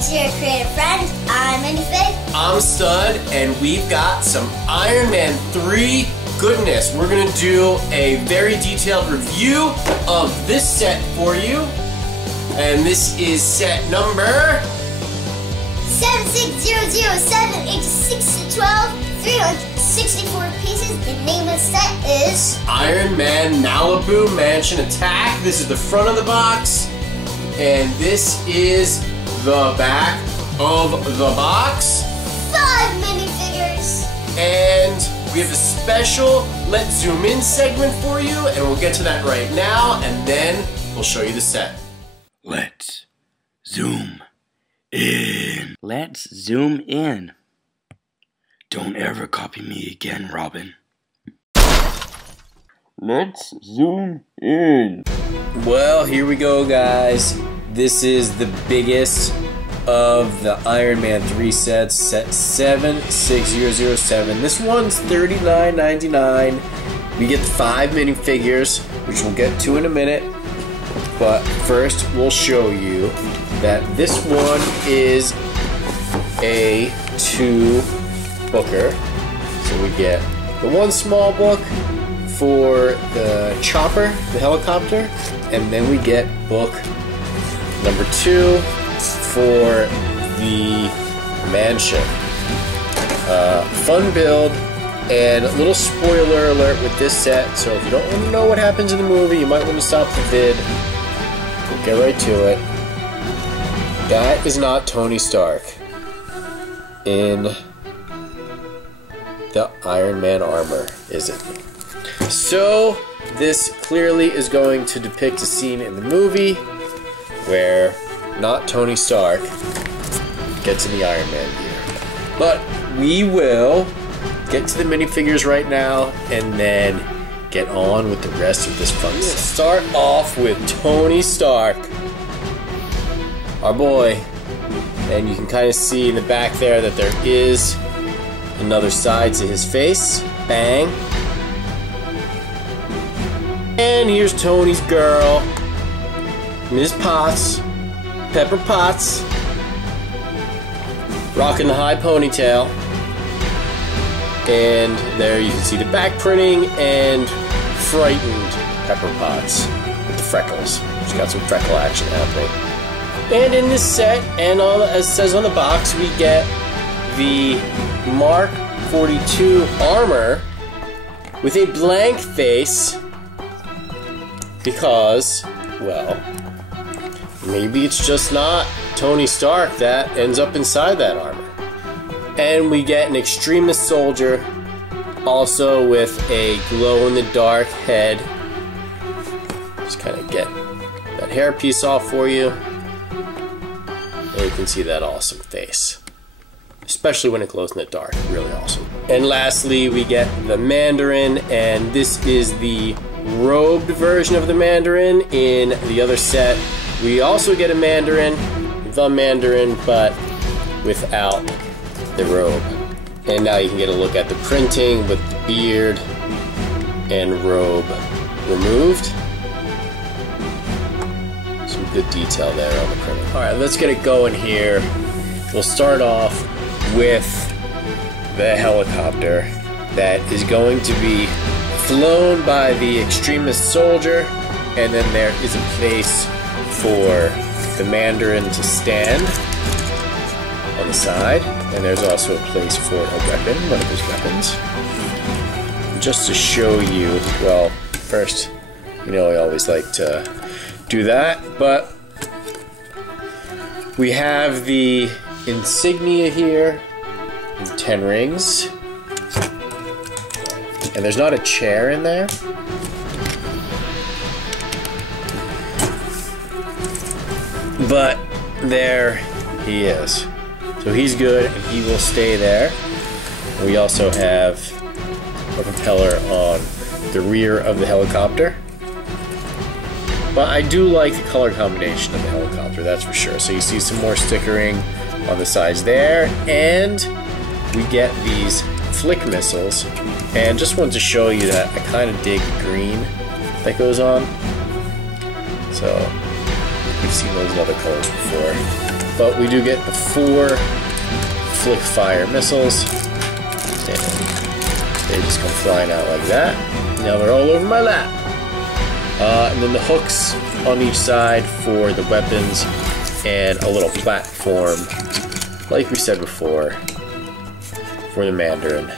It's your creative friend. I'm Minifig. I'm Stud, and we've got some Iron Man 3 goodness. We're gonna do a very detailed review of this set for you. And this is set number 76007, ages 6 to 12, 364 pieces. The name of the set is Iron Man Malibu Mansion Attack. This is the front of the box, and this is the back of the box. 5 minifigures. And we have a special Let's Zoom In segment for you, and we'll get to that right now, and then we'll show you the set. Let's zoom in. Let's zoom in. Don't ever copy me again, Robin. Let's zoom in. Well, here we go, guys. This is the biggest of the Iron Man 3 sets, set 76007. This one's $39.99. We get 5 minifigures, which we'll get to in a minute. But first, we'll show you that this one is a 2-booker. So we get the one small book for the chopper, the helicopter, and then we get book number 2 for the mansion. Fun build, and a little spoiler alert with this set, so if you don't want to know what happens in the movie, you might want to stop the vid. We'll get right to it. That is not Tony Stark in the Iron Man armor, is it? So, this clearly is going to depict a scene in the movie where not Tony Stark gets in the Iron Man gear. But we will get to the minifigures right now and then get on with the rest of this fun stuff. Start off with Tony Stark, our boy. And you can kind of see in the back there that there is another side to his face. Bang. And here's Tony's girl, Miss Potts, Pepper Potts, rocking the high ponytail. And there you can see the back printing and frightened Pepper Potts with the freckles. She's got some freckle action happening. And in this set, and as it says on the box, we get the Mark 42 armor with a blank face because, well, maybe it's just not Tony Stark that ends up inside that armor. And we get an Extremis soldier, also with a glow-in-the-dark head. Just kind of get that hairpiece off for you. And you can see that awesome face. Especially when it glows in the dark. Really awesome. And lastly, we get the Mandarin, and this is the robed version of the Mandarin. In the other set, we also get a Mandarin, the Mandarin, but without the robe. And now you can get a look at the printing with the beard and robe removed. Some good detail there on the printing. Alright, let's get it going here. We'll start off with the helicopter that is going to be flown by the Extremis soldier, and then there is a place for the Mandarin to stand on the side, and there's also a place for a weapon, one of his weapons. Just to show you, well, first, you know I always like to do that, but we have the insignia here, 10 rings, and there's not a chair in there. But there he is. So he's good, and he will stay there. We also have a propeller on the rear of the helicopter. But I do like the color combination of the helicopter, that's for sure. So you see some more stickering on the sides there, and we get these flick missiles. And just wanted to show you that I kind of dig the green that goes on. So We've seen those in other colors before. But we do get the 4 flick fire missiles. And they just come flying out like that. Now they're all over my lap. And then the hooks on each side for the weapons and a little platform, like we said before, for the Mandarin.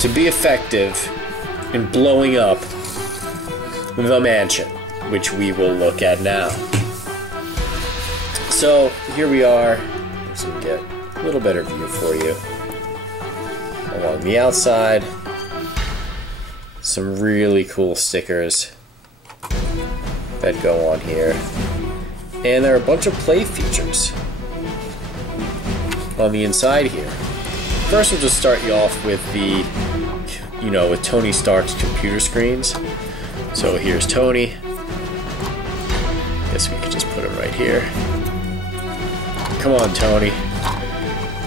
To be effective in blowing up the mansion, which we will look at now. So here we are. Let's get a little better view for you. Along the outside, some really cool stickers that go on here. And there are a bunch of play features on the inside here. First, we'll just start you off with the, with Tony Stark's computer screens. So here's Tony. Guess we could just put him right here. Come on, Tony.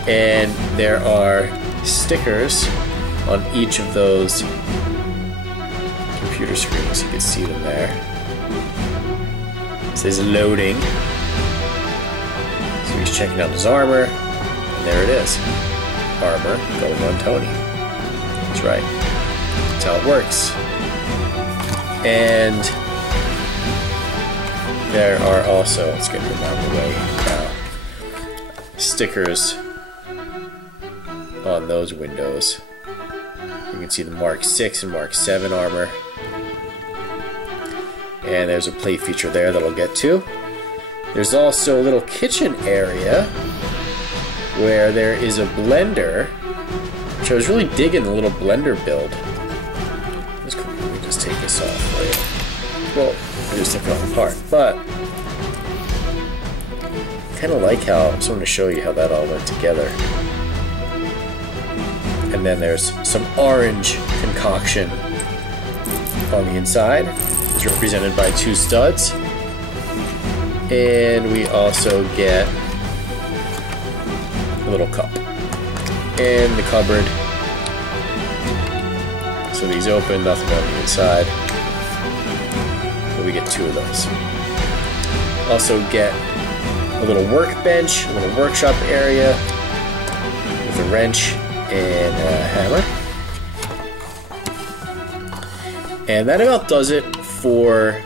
And there are stickers on each of those computer screens. You can see them there. It says loading. So he's checking out his armor, and there it is. Armor going on Tony. That's right. That's how it works. And there are also, let's get them out of the way now, stickers on those windows. You can see the Mark 6 and Mark 7 armor. And there's a play feature there that I'll get to. There's also a little kitchen area where there is a blender, which I was really digging the little blender build. Let's cool. Let me just take this off. Right? Well, I just took it off apart, but I kind of like how, I just want to show you how that all went together. And then there's some orange concoction on the inside. It's represented by 2 studs. And we also get a little cup. And the cupboard. So these open, nothing on the inside. But we get 2 of those. Also get a little workbench, a little workshop area with a wrench and a hammer. And that about does it for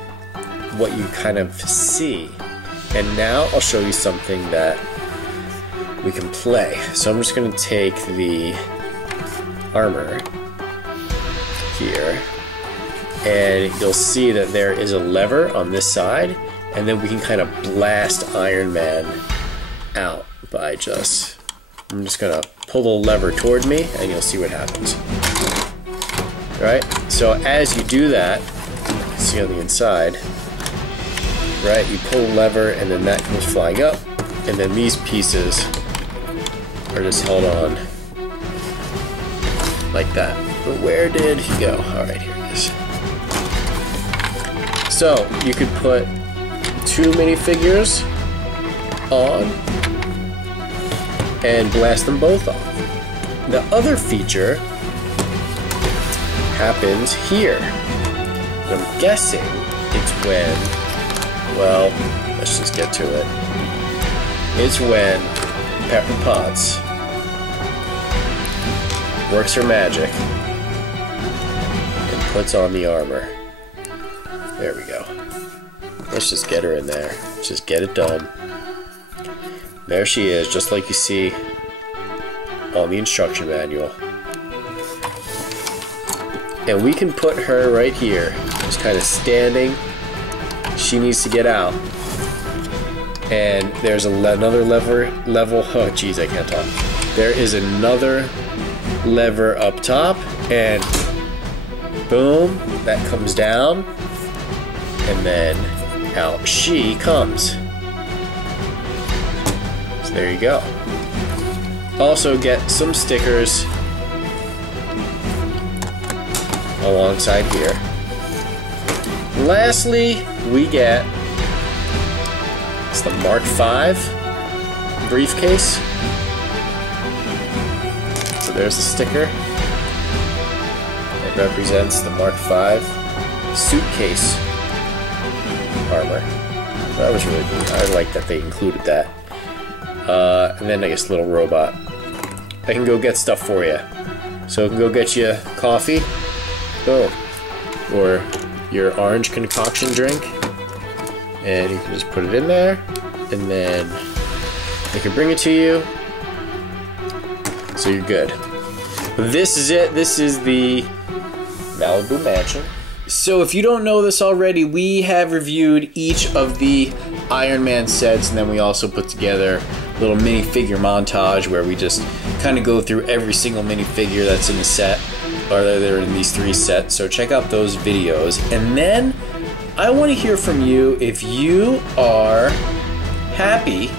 what you kind of see. And now I'll show you something that we can play. So I'm just going to take the armor here, and you'll see that there is a lever on this side, and then we can kind of blast Iron Man out by I'm just going to pull the lever toward me, and you'll see what happens. Right? So as you do that, you can see on the inside, right, you pull the lever, and then that comes flying up, and then these pieces are just held on like that. But where did he go? Alright, here he is. So, you could put 2 minifigures on and blast them both off. The other feature happens here. And I'm guessing it's when, well, let's just get to it. It's when Pepper Potts works her magic and puts on the armor. There we go. Let's just get her in there. Let's just get it done. There she is, just like you see on the instruction manual. And we can put her right here, just kind of standing. She needs to get out. And there's another level. Oh, geez, I can't talk. There is another lever up top, and boom, that comes down, and then out she comes. So there you go. Also get some stickers alongside here. Lastly, we get the Mark 5 briefcase. So there's the sticker that represents the Mark 5 suitcase. armor. That was really neat. I like that they included that. And then I guess little robot. I can go get stuff for you. So I can go get you coffee. Boom. Or your orange concoction drink. And you can just put it in there. And then I can bring it to you. So you're good. This is it. This is the Malibu Mansion. So if you don't know this already, we have reviewed each of the Iron Man sets, and then we also put together a little minifigure montage where we just kind of go through every single minifigure that's in the set, or they're in these 3 sets. So check out those videos. And then I want to hear from you if you are happy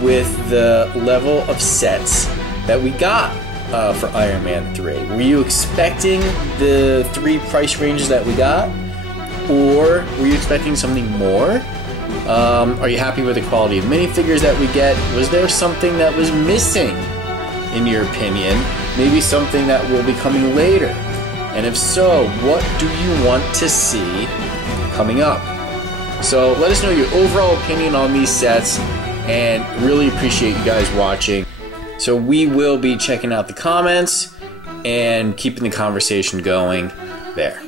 with the level of sets that we got for Iron Man 3. Were you expecting the 3 price ranges that we got? Or were you expecting something more? Are you happy with the quality of minifigures that we get? Was there something that was missing, in your opinion? Maybe something that will be coming later? And if so, what do you want to see coming up? So let us know your overall opinion on these sets, and really appreciate you guys watching. So we will be checking out the comments and keeping the conversation going there.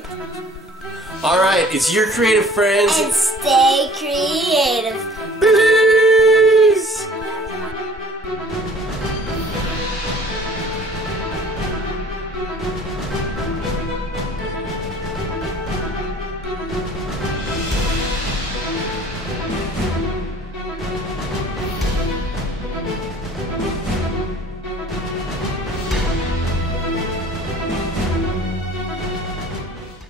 Alright, it's your creative friends. And stay creative.